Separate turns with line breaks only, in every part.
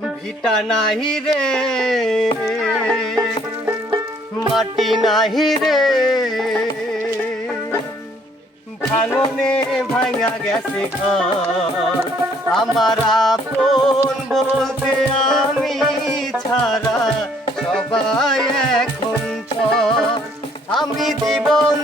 ভিটা নাহি রে, মাটি নাহি রে। ভাঙনে ভাঙা গেছে আমার আপন বলতে আমি ছাড়া সবাই এখন আমি জীবন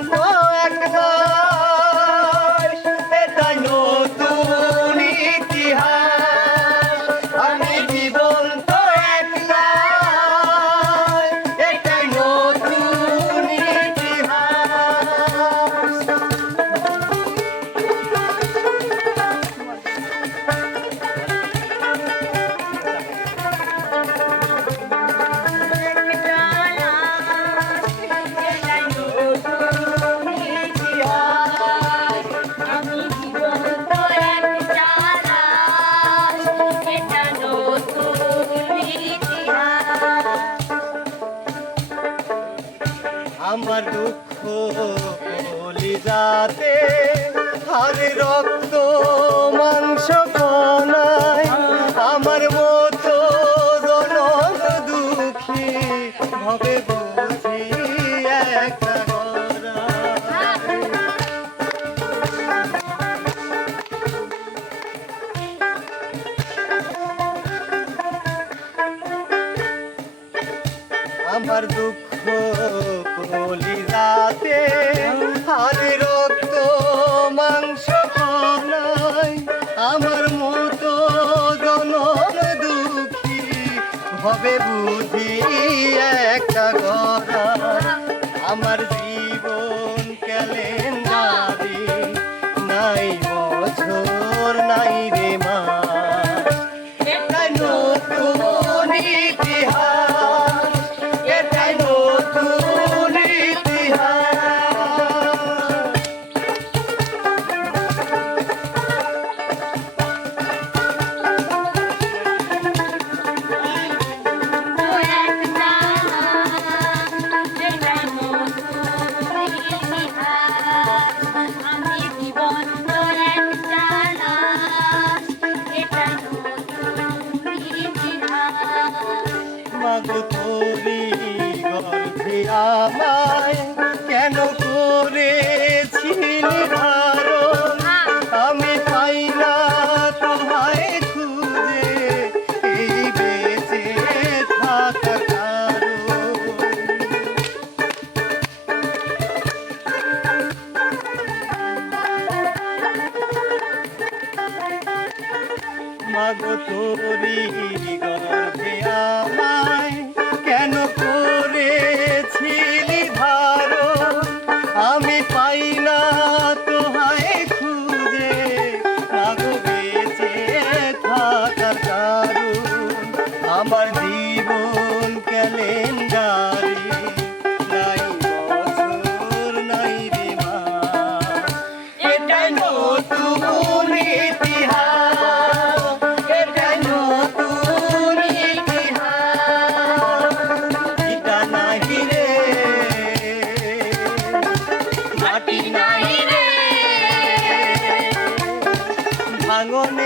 আমার দুঃখ কলিজাতে হার রক্ত মাংস কনায় আমার মতো দুঃখী হবে আমার দুঃখ কলিজাতে আর রক্ত মাংস নাই আমার মতো জনম দুঃখী হবে বুঝি একটা গড়া মাগো তোরি গর্ভে আমায় কেন করেছিলি ধারণ মাগো তোরি গর্ভে আমায় কেন করেছিলি ভাঙনে